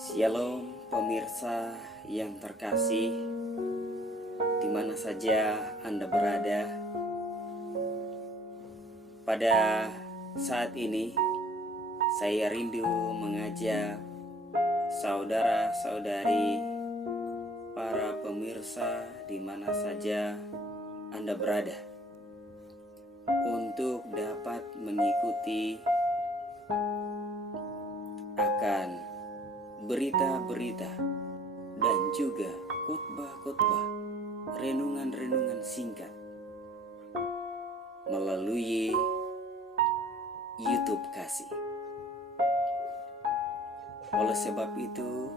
Shalom pemirsa yang terkasih, di mana saja Anda berada. Pada saat ini saya rindu mengajak saudara-saudari, para pemirsa di mana saja Anda berada, untuk dapat mengikuti akan berita-berita dan juga khotbah-khotbah, renungan-renungan singkat melalui YouTube Kasih. Oleh sebab itu,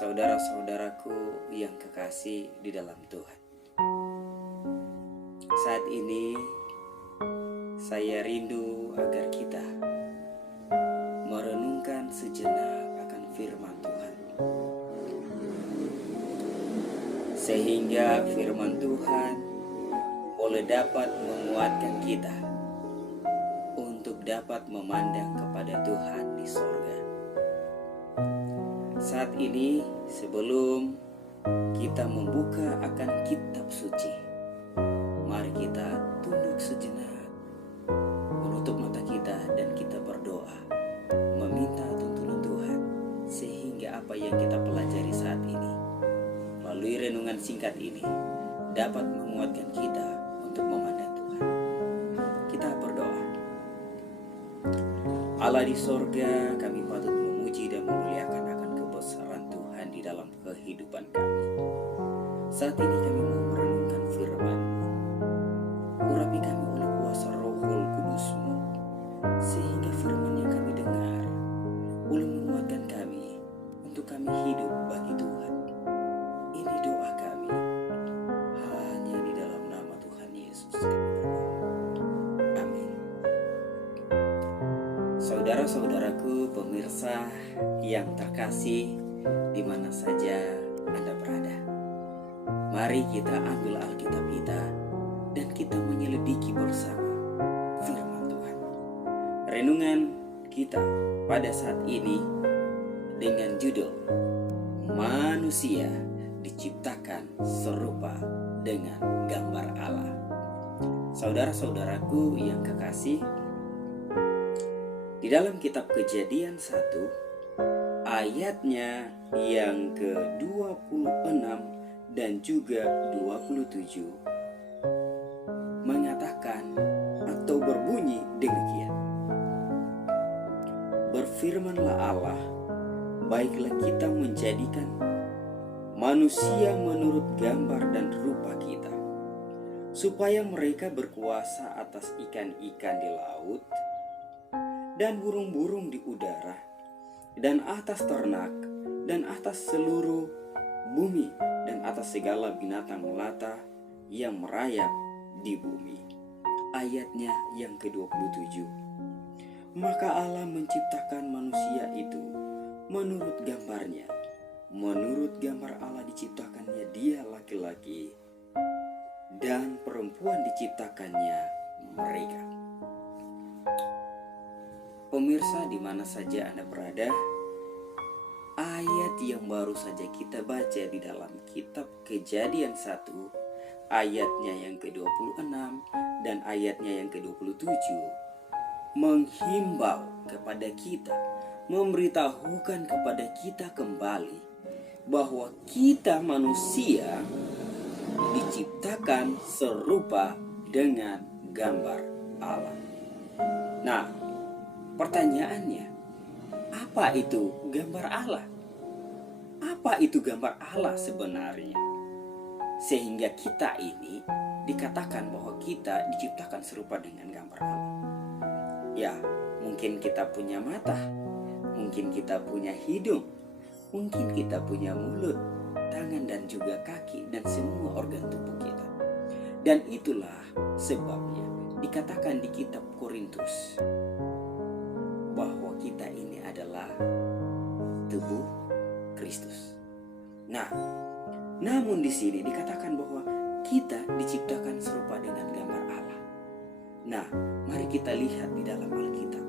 saudara-saudaraku yang kekasih di dalam Tuhan, saat ini saya rindu agar kita merenungkan sejenak akan firman Tuhan, sehingga firman Tuhan boleh dapat menguatkan kita untuk dapat memandang kepada Tuhan di sorga. Saat ini, sebelum kita membuka akan kitab suci, mari kita tunduk sejenak, menutup mata kita dan kita berdoa, meminta tuntunan Tuhan, sehingga apa yang kita pelajari saat ini melalui renungan singkat ini dapat menguatkan kita untuk memandang Tuhan. Kita berdoa. Allah di sorga, kami patut memuji dan memuliakan akan kebesaran Tuhan di dalam kehidupan kami. Saat ini kami mau merenungkan firman-Mu. Urapi kami oleh kuasa Roh Kudus-Mu, sehingga firman yang kami dengar boleh menguatkan kami untuk kami hidup bagi Tuhan. Ini doa kami, hanya di dalam nama Tuhan Yesus kami berdoa. Amin. Saudara-saudaraku pemirsa yang terkasih, di mana saja Anda berada, mari kita ambil Alkitab kita dan kita menyelidiki bersama firman Tuhan. Renungan kita pada saat ini dengan judul Manusia Diciptakan Serupa dengan Gambar Allah. Saudara-saudaraku yang kekasih, di dalam kitab Kejadian 1 ayatnya yang ke-26 dan juga 27 mengatakan atau berbunyi demikian. Berfirmanlah Allah, baiklah kita menjadikan manusia menurut gambar dan rupa kita, supaya mereka berkuasa atas ikan-ikan di laut dan burung-burung di udara dan atas ternak dan atas seluruh bumi dan atas segala binatang melata yang merayap di bumi. Ayatnya yang ke-27. Maka Allah menciptakan manusia itu menurut gambarnya. Menurut gambar Allah diciptakannya dia laki-laki, dan perempuan diciptakannya mereka. Pemirsa di mana saja Anda berada, ayat yang baru saja kita baca di dalam kitab Kejadian 1 ayatnya yang ke-26 dan ayatnya yang ke-27 menghimbau kepada kita, memberitahukan kepada kita kembali bahwa kita manusia diciptakan serupa dengan gambar Allah. Nah, pertanyaannya, apa itu gambar Allah? Apa itu gambar Allah sebenarnya? Sehingga kita ini dikatakan bahwa kita diciptakan serupa dengan gambar Allah. Ya, mungkin kita punya mata, mungkin kita punya hidung, mungkin kita punya mulut, tangan dan juga kaki dan semua organ tubuh kita. Dan itulah sebabnya dikatakan di kitab Korintus bahwa kita ini adalah tubuh Kristus. Nah, namun di sini dikatakan bahwa kita diciptakan serupa dengan gambar Allah. Nah, mari kita lihat di dalam Alkitab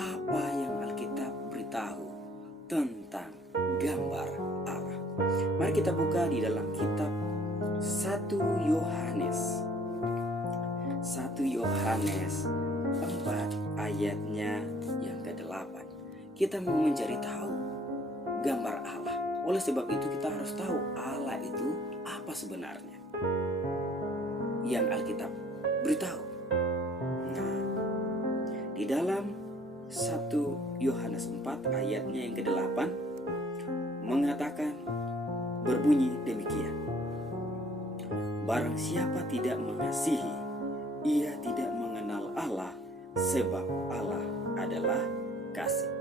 apa yang Alkitab beritahu tentang gambar Allah. Mari kita buka di dalam kitab 1 Yohanes 4 ayatnya yang ke-8. Kita mau mencari tahu gambar Allah. Oleh sebab itu kita harus tahu Allah itu apa sebenarnya yang Alkitab beritahu. Nah, di dalam 1 Yohanes 4 ayatnya yang ke-8 mengatakan berbunyi demikian. Barang siapa tidak mengasihi, ia tidak mengenal Allah, sebab Allah adalah kasih.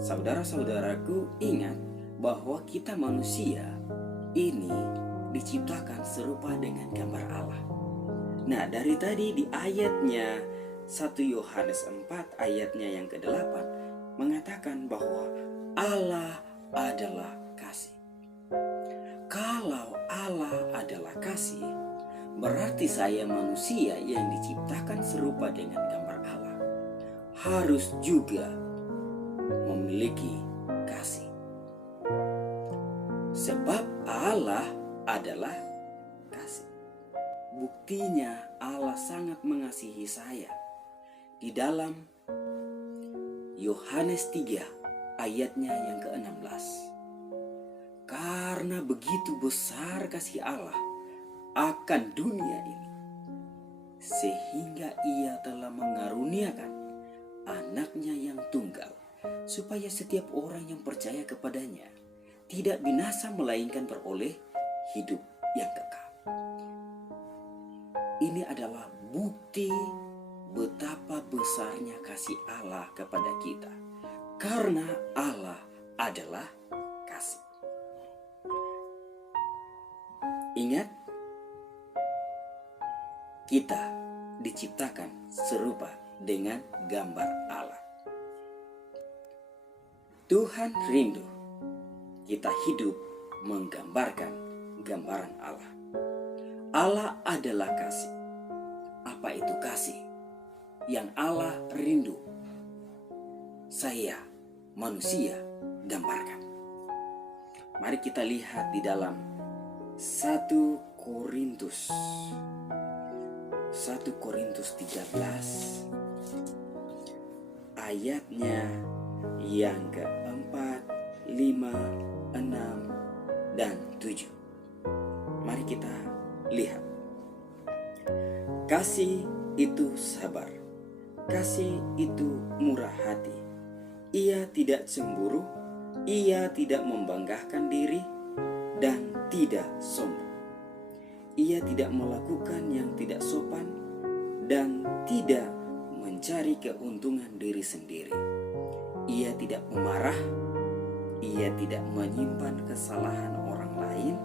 Saudara-saudaraku, ingat bahwa kita manusia ini diciptakan serupa dengan gambar Allah. Nah, dari tadi di ayatnya 1 Yohanes 4 ayatnya yang ke-8 mengatakan bahwa Allah adalah kasih. Kalau Allah adalah kasih, berarti saya manusia yang diciptakan serupa dengan gambar Allah harus juga memiliki kasih. Sebab Allah adalah kasih. Buktinya Allah sangat mengasihi saya. Di dalam Yohanes 3 ayatnya yang ke-16. Karena begitu besar kasih Allah akan dunia ini, sehingga ia telah mengaruniakan anaknya yang tunggal, supaya setiap orang yang percaya kepadanya tidak binasa melainkan beroleh hidup yang kekal. Ini adalah bukti betapa besarnya kasih Allah kepada kita, karena Allah adalah kasih. Ingat, kita diciptakan serupa dengan gambar Allah. Tuhan rindu kita hidup menggambarkan gambaran Allah. Allah adalah kasih. Apa itu kasih? Yang Allah rindu saya manusia gambarkan. Mari kita lihat di dalam 1 Korintus 13 ayatnya yang ke-4, 5, 6, dan 7. Mari kita lihat. Kasih itu sabar. Kasih itu murah hati. Ia tidak cemburu, ia tidak membanggakan diri, dan tidak sombong. Ia tidak melakukan yang tidak sopan dan tidak mencari keuntungan diri sendiri. Ia tidak memarah, ia tidak menyimpan kesalahan orang lain.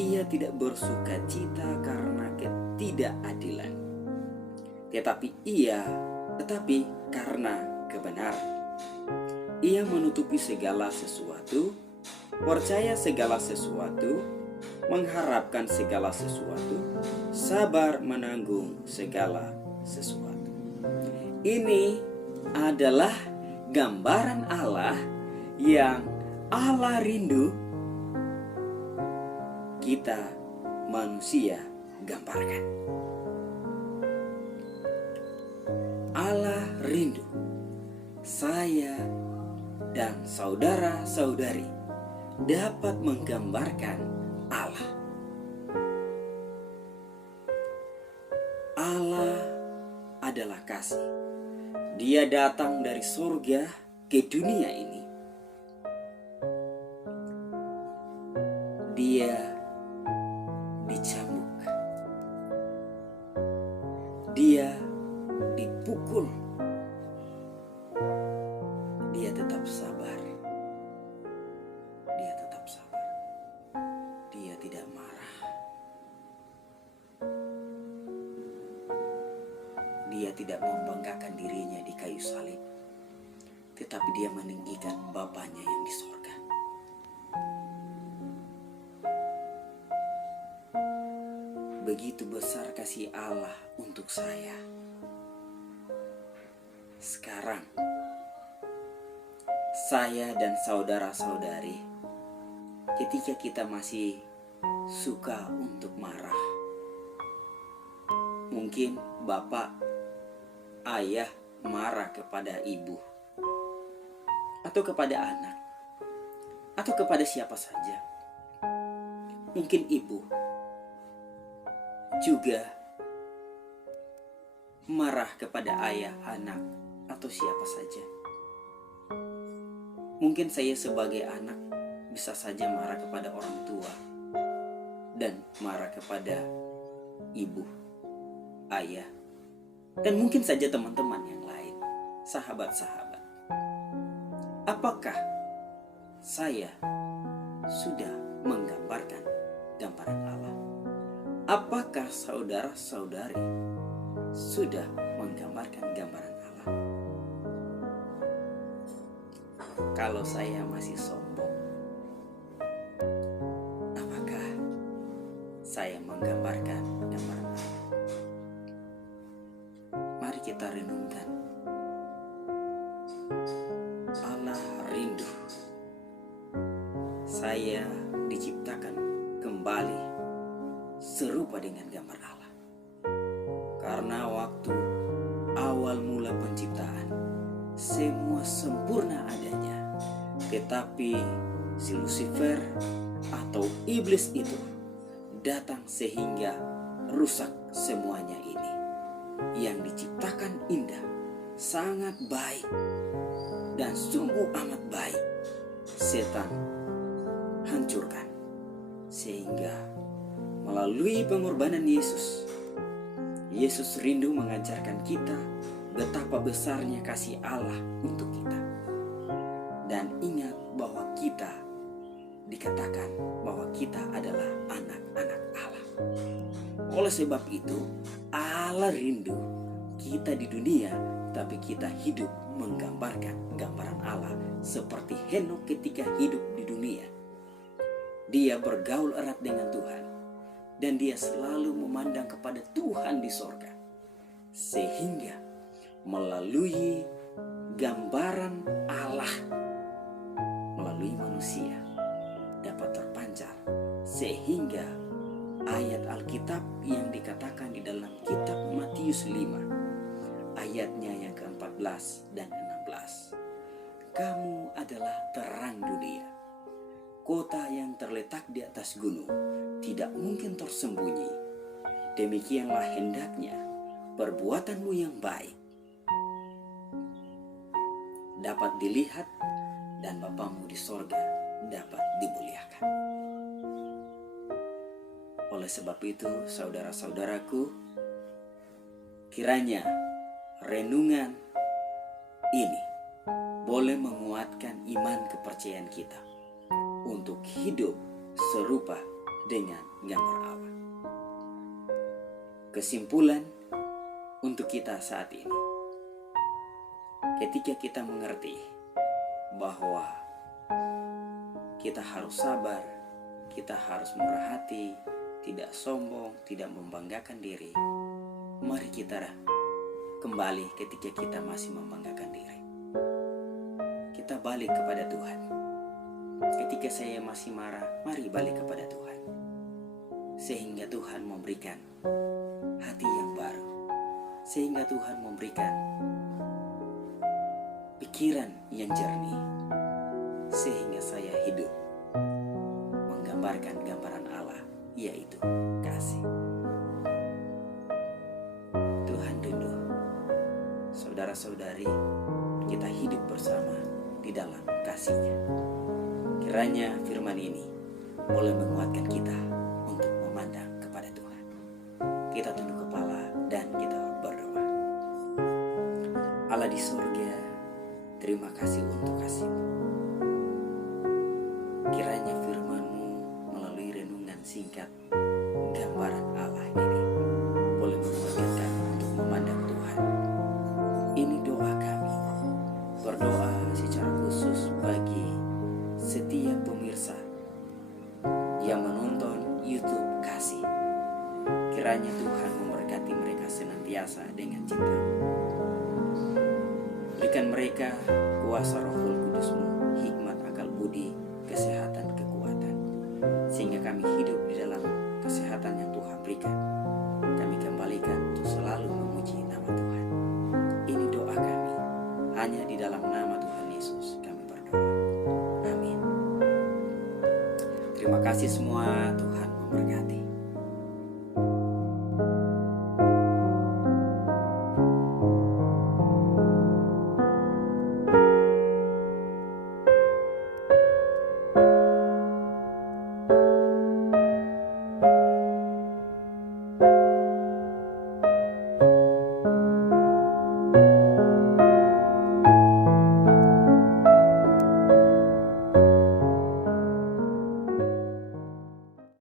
Ia tidak bersuka cita karena ketidakadilan, tetapi karena kebenaran. Ia menutupi segala sesuatu, percaya segala sesuatu, mengharapkan segala sesuatu, sabar menanggung segala sesuatu. Ini adalah gambaran Allah yang Allah rindu kita manusia gambarkan. Allah rindu saya dan saudara-saudari dapat menggambarkan Allah. Allah adalah kasih. Dia datang dari surga ke dunia ini. Dia dicambuk. Dia dipukul. Dia tetap sabar. Dia tetap sabar. Dia tidak marah. Dia tidak membanggakan dirinya di kayu salib, tetapi dia meninggikan Bapanya yang di sorga. Begitu besar kasih Allah untuk saya. saya dan saudara-saudari, ketika kita masih suka untuk marah, mungkin bapak, ayah marah kepada ibu, atau kepada anak, atau kepada siapa saja. Mungkin ibu juga marah kepada ayah, anak, atau siapa saja. Mungkin saya sebagai anak bisa saja marah kepada orang tua dan marah kepada ibu, ayah, dan mungkin saja teman-teman yang lain, sahabat-sahabat. Apakah saya sudah menggambarkan gambaran Allah? Apakah saudara-saudari sudah menggambarkan gambaran Allah? Kalau saya masih sombong, apakah saya menggambarkan gambaran Allah? Mari kita renungkan. Allah rindu saya diciptakan kembali serupa dengan gambar Allah. Karena waktu awal mula penciptaan, semua sempurna adanya. Tetapi si Lucifer atau iblis itu datang sehingga rusak semuanya ini. Yang diciptakan indah, sangat baik, dan sungguh amat baik, setan hancurkan. Sehingga melalui pengorbanan Yesus, Yesus rindu mengajarkan kita betapa besarnya kasih Allah untuk kita. Dan ingat bahwa kita dikatakan bahwa kita adalah anak-anak Allah. Oleh sebab itu, Allah rindu kita di dunia, tapi kita hidup menggambarkan gambaran Allah seperti Henokh ketika hidup di dunia. Dia bergaul erat dengan Tuhan, dan dia selalu memandang kepada Tuhan di sorga. Sehingga melalui gambaran Allah, melalui manusia dapat terpancar. Sehingga ayat Alkitab yang dikatakan di dalam kitab Matius 5 ayatnya yang ke-14 dan 16. Kamu adalah terang dunia. Kota yang terletak di atas gunung tidak mungkin tersembunyi. Demikianlah hendaknya perbuatanmu yang baik dapat dilihat, dan Bapamu di sorga dapat dimuliakan. Oleh sebab itu, saudara-saudaraku, kiranya renungan ini boleh menguatkan iman kepercayaan kita untuk hidup serupa dengan gambar Allah. Kesimpulan untuk kita saat ini, ketika kita mengerti bahwa kita harus sabar, kita harus murah hati, tidak sombong, tidak membanggakan diri, mari kita kembali ketika kita masih membanggakan diri. Kita balik kepada Tuhan. Ketika saya masih marah, mari balik kepada Tuhan. Sehingga Tuhan memberikan hati yang baru. Sehingga Tuhan memberikan pikiran yang jernih. Sehingga saya hidup menggambarkan gambaran Allah, yaitu kasih. Tuhan rindu saudara-saudari kita hidup bersama di dalam kasih-Nya. Kiranya firman ini boleh menguatkan kita untuk memandang kepada Tuhan. Kita tunduk kepala dan kita berdoa. Allah di surga, terima kasih untuk kasih-Mu. Kiranya firman-Mu melalui renungan singkat gambaran Allah ini boleh menguatkan untuk memandang Tuhan. Ini doa kami. Berdoa secara khusus bagi setiap pemirsa yang menonton YouTube Kasih. Kiranya Tuhan memberkati mereka senantiasa dengan cinta. Berikan mereka kuasa Roh Kudus-Mu hikmat, akal budi, kesehatan, kekuatan, sehingga kami hidup di dalam kesehatan yang Tuhan berikan. Kami kembalikan untuk selalu memuji nama Tuhan. Ini doa kami, hanya di dalam nama Tuhan Yesus kami berdoa. Amin. Terima kasih semua, Tuhan memberkati.